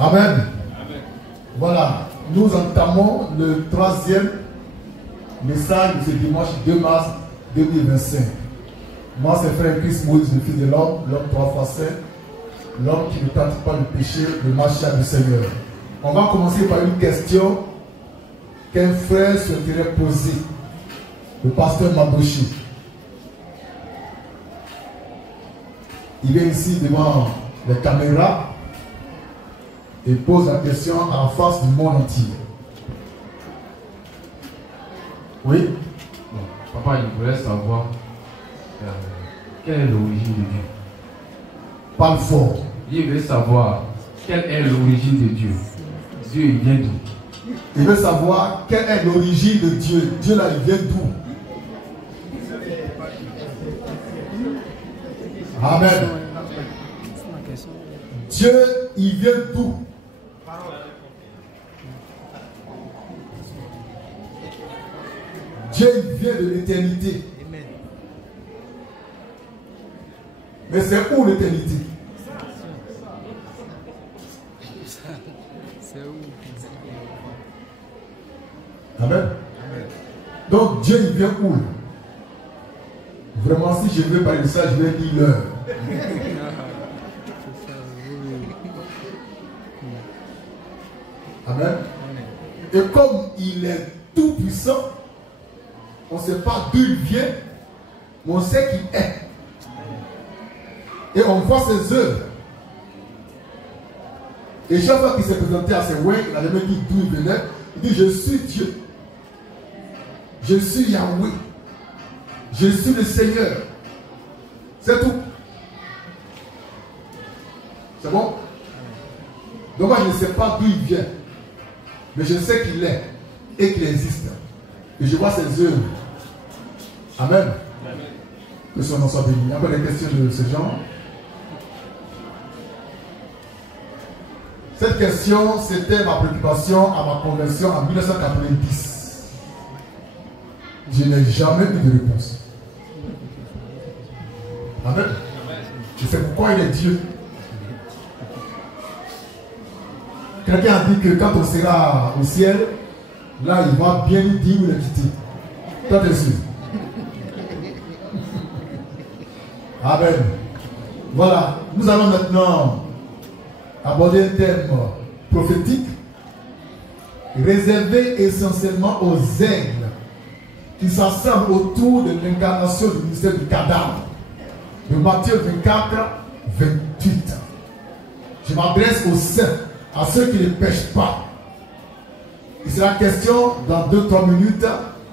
Amen. Voilà, nous entamons le 3e message de ce dimanche 2 mars 2025. Moi, c'est frère Chris Moïse, le fils de l'homme 3 fois saint, l'homme qui ne tente pas le péché, le marché du Seigneur. On va commencer par une question qu'un frère souhaiterait poser, le pasteur Maboshi. Il est ici devant les caméras et pose la question en face du monde entier. Oui? Bon, papa, il voulait savoir quelle est l'origine de Dieu. Parle fort. Il voulait savoir quelle est l'origine de Dieu. Dieu, il vient d'où? Il veut savoir quelle est l'origine de Dieu. Dieu là, il vient d'où? Amen. Dieu, il vient d'où? Dieu, il vient de l'éternité. Mais c'est où l'éternité? Amen. Donc Dieu, il vient où? Vraiment, si je veux parler de ça, je vais dire l'heure. Amen. Et comme il est tout puissant, on ne sait pas d'où il vient, mais on sait qu'il est. Et on voit ses œuvres. Et chaque fois qu'il s'est présenté à ses ouïes, il n'a jamais dit d'où il venait. Il dit: je suis Dieu. Je suis Yahweh. Je suis le Seigneur. C'est tout. C'est bon? Donc moi, je ne sais pas d'où il vient. Mais je sais qu'il est et qu'il existe. Et je vois ses œuvres. Amen. Que son nom soit béni. Il y a encore des questions de ce genre? Cette question, c'était ma préoccupation à ma conversion en 1990. Je n'ai jamais eu de réponse. Amen. Je sais pourquoi il est Dieu. Quelqu'un a dit que quand on sera au ciel, là, il va bien nous dire où il est quitté. Toi, t'es sûr? Amen. Voilà. Nous allons maintenant aborder un thème prophétique réservé essentiellement aux aigles qui s'assemblent autour de l'incarnation du ministère du cadavre de Matthieu 24, 28. Je m'adresse aux saints, à ceux qui ne pêchent pas. Il sera question dans 2-3 minutes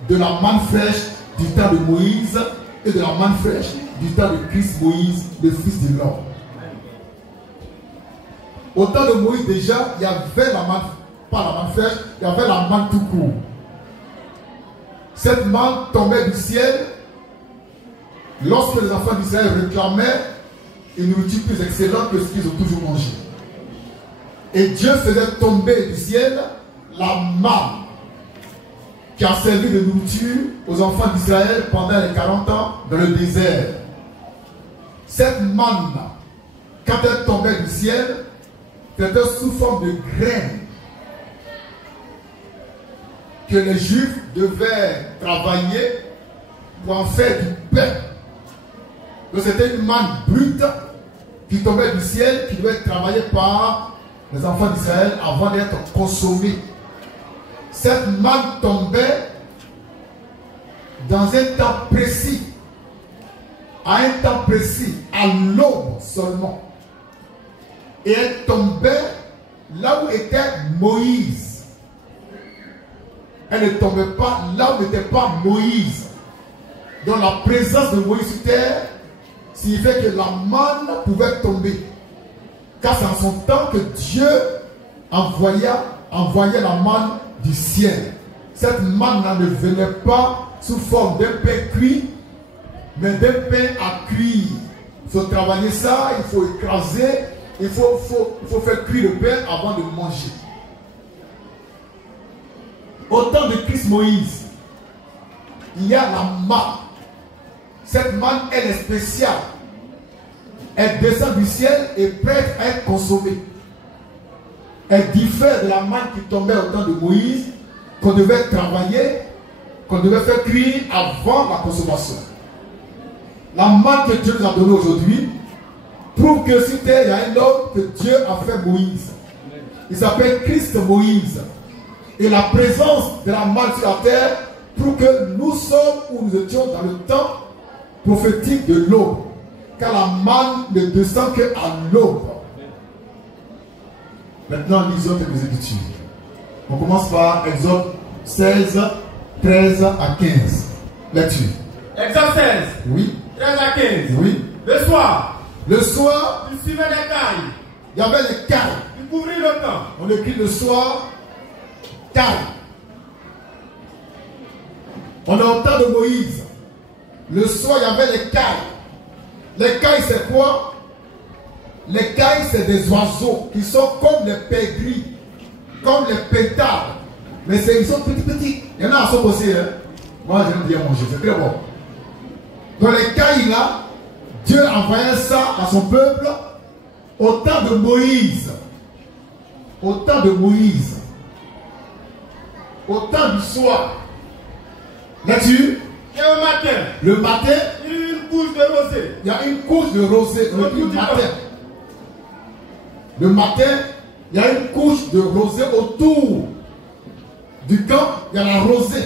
de la manne fraîche du temps de Moïse et de la manne fraîche du temps de Christ Moïse, le fils de l'homme. Au temps de Moïse déjà, il y avait la manne, pas la manne fraîche, il y avait la manne tout court. Cette manne tombait du ciel lorsque les enfants d'Israël réclamaient une nourriture plus excellente que ce qu'ils ont toujours mangé. Et Dieu faisait tomber du ciel la manne qui a servi de nourriture aux enfants d'Israël pendant les 40 ans dans le désert. Cette manne, quand elle tombait du ciel, c'était sous forme de graines que les Juifs devaient travailler pour en faire du pain. Donc c'était une manne brute qui tombait du ciel, qui devait être travaillée par les enfants d'Israël avant d'être consommée. Cette manne tombait dans un temps précis, à un temps précis, à l'aube seulement. Et elle tombait là où était Moïse. Elle ne tombait pas là où n'était pas Moïse. Donc la présence de Moïse sur terre signifiait que la manne pouvait tomber. Car c'est en son temps que Dieu envoyait la manne du ciel. Cette manne ne venait pas sous forme d'un pain cuit, mais d'un pain à cuire. Il faut travailler ça, il faut écraser, il faut faire cuire le pain avant de le manger. Au temps de Christ Moïse, il y a la manne. Cette manne, elle est spéciale. Elle descend du ciel et prête à être consommée. elle diffère de la manne qui tombait au temps de Moïse, qu'on devait travailler, qu'on devait faire cuire avant la consommation. La manne que Dieu nous a donnée aujourd'hui prouve que sur terre, il y a un homme que Dieu a fait Moïse. Il s'appelle Christ Moïse. Et la présence de la manne sur la terre prouve que nous sommes où nous étions dans le temps prophétique de l'aube. Car la manne ne descend qu'à l'aube. Maintenant, lisons quelques écritures. On commence par Exode 16, 13 à 15. Lecture. Exode 16. Oui. 13 à 15. Oui. Le soir, Le soir, il suivait les cailles. il y avait les cailles. Il couvrit le camp. On écrit le soir, cailles. On est au temps de Moïse. Le soir, il y avait les cailles. Les cailles, c'est quoi? Les cailles, c'est des oiseaux qui sont comme les pègris, comme les pétards. Mais ils sont petits. Il y en a à son aussi. Hein? Moi, j'aime bien manger, c'est très bon. Dans les cailles là, Dieu envoyait ça à son peuple au temps de Moïse. Au temps de Moïse. Au temps du soir. Là-dessus, Et au matin, le matin, il y eut une couche de rosée. il y a une couche de rosée. On écrit Autour du matin. Le matin, il y a une couche de rosée autour du camp. Il y a la rosée.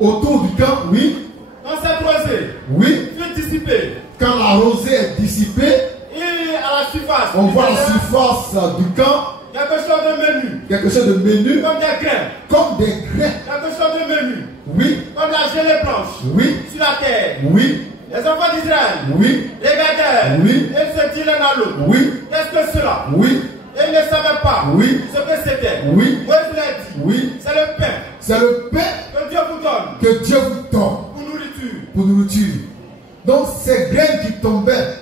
Autour du camp, oui. Quand cette rosée Oui. fut dissipée, Quand la rosée est dissipée, et à la surface, on voit il y la avait surface du camp, quelque chose de menu, quelque chose de menu, comme des grains, comme des grains. quelque chose de menu, Oui, comme la gelée blanche, oui, sur la terre. oui, Les enfants d'Israël oui, regardèrent, Oui. et se dirent l'un à l'autre. oui, Qu'est-ce que cela? oui, Et ils ne savaient pas Oui. ce que c'était. Oui. Moïse leur dit, oui. c'est le pain C'est le pain que Dieu vous donne que Dieu vous donne pour nourriture. pour nourriture. Donc ces graines qui tombaient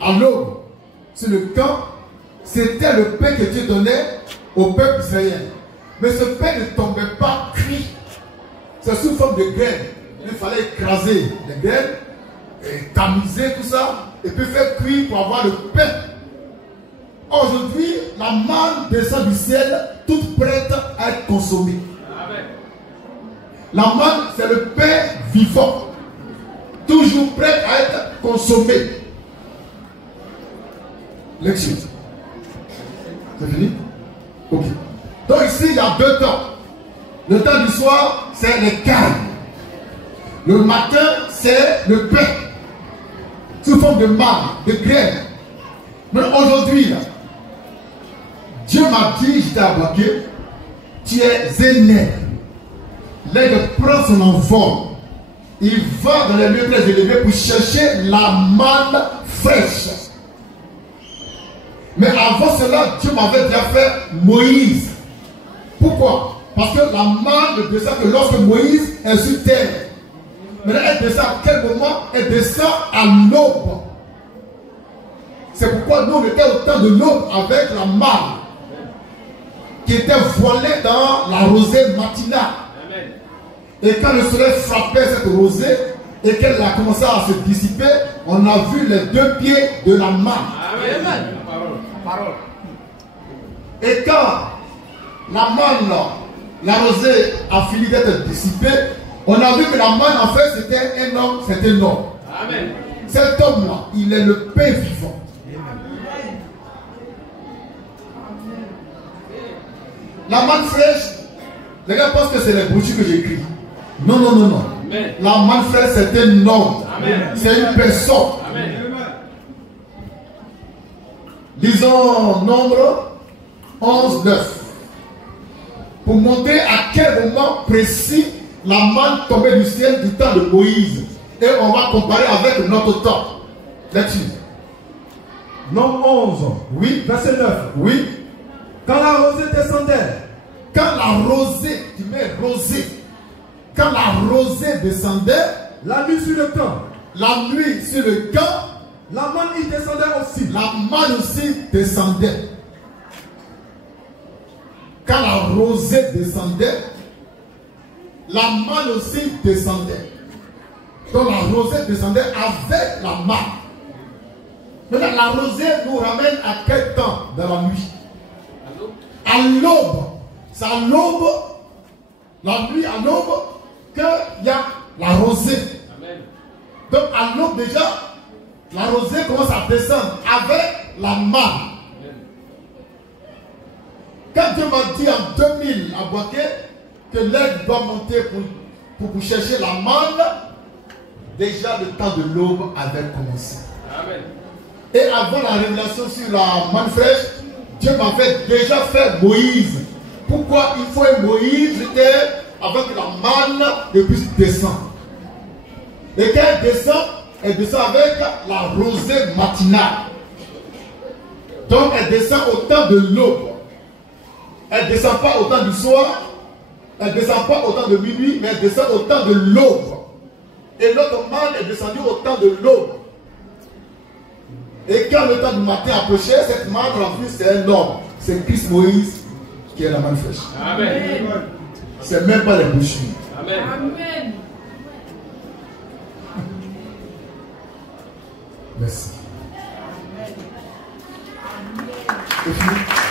à l'aube sur le camp, c'était le pain que Dieu donnait au peuple israélien. Mais ce pain ne tombait pas cuit. C'est sous forme de graines. Il fallait écraser les graines, et tamiser tout ça, et puis faire cuire pour avoir le pain. Aujourd'hui, la manne descend du ciel, toute prête à être consommée. Amen. La manne, c'est le pain vivant, toujours prêt à être consommé. Lecture. C'est fini? Ok. Donc ici, il y a deux temps. Le temps du soir, c'est les cailles. Le matin, c'est le pain. Sous forme de manne, de graines. Mais aujourd'hui, là, Dieu m'a dit, j'étais à Baké, tu es un aigle. L'aigle prend son envol. Il va dans les lieux très élevés pour chercher la manne fraîche. Mais avant cela, Dieu m'avait déjà fait Moïse. Pourquoi? Parce que la manne ne descend que lorsque Moïse est sur terre. Mais elle descend à quel moment? Elle descend à l'aube. C'est pourquoi nous on était au temps de l'aube avec la manne qui était voilée dans la rosée matinale. Et quand le soleil frappait cette rosée et qu'elle a commencé à se dissiper, on a vu les deux pieds de la manne. Amen. Parole. Et quand la manne, la rosée a fini d'être dissipée, on a vu que la manne en fait c'était un homme, c'était un homme. Amen. Cet homme-là, il est le pain vivant. La manne fraîche, les gars pensent que c'est les brochures que j'écris. Non, non, non, non. Amen. La manne fraîche, c'est un homme. Amen. C'est une personne. Amen. Lisons Nombre 11, 9. Pour montrer à quel moment précis la manne tombait du ciel du temps de Moïse. Et on va comparer avec notre temps. Là-dessus. Nombre 11, Oui. verset 9. Oui. Quand la rosée descendait, Quand la rosée, tu mets rosée. Quand la rosée descendait, la nuit sur le camp, la nuit sur le camp, la manne y descendait aussi. la manne aussi descendait. Quand la rosée descendait, la manne aussi descendait. Donc la rosée descendait avec la manne. Maintenant, la rosée nous ramène à quel temps? dans la nuit. À l'aube, c'est à l'aube, la nuit à l'aube, qu'il y a la rosée. Donc à l'aube déjà, la rosée commence à descendre avec la manne. Quand Dieu m'a dit en 2000 à Boaké que l'aide doit monter pour chercher la manne, déjà le temps de l'aube avait commencé. Amen. Et avant la révélation sur la manne fraîche, Dieu m'avait déjà fait Moïse. Pourquoi il faut un Moïse avant que la manne ne puisse descendre. Et quand elle descend avec la rosée matinale. Donc elle descend au temps de l'aube. Elle ne descend pas au temps du soir, elle ne descend pas au temps de minuit, mais elle descend au temps de l'aube. Et l'autre manne est descendue au temps de l'aube. Et quand le temps du matin approchait, cette manne, en plus, c'est un homme. C'est Christ Moïse qui est la manne fraîche. Amen. C'est même pas les bouchures. Amen. Amen. Merci. C'est fini.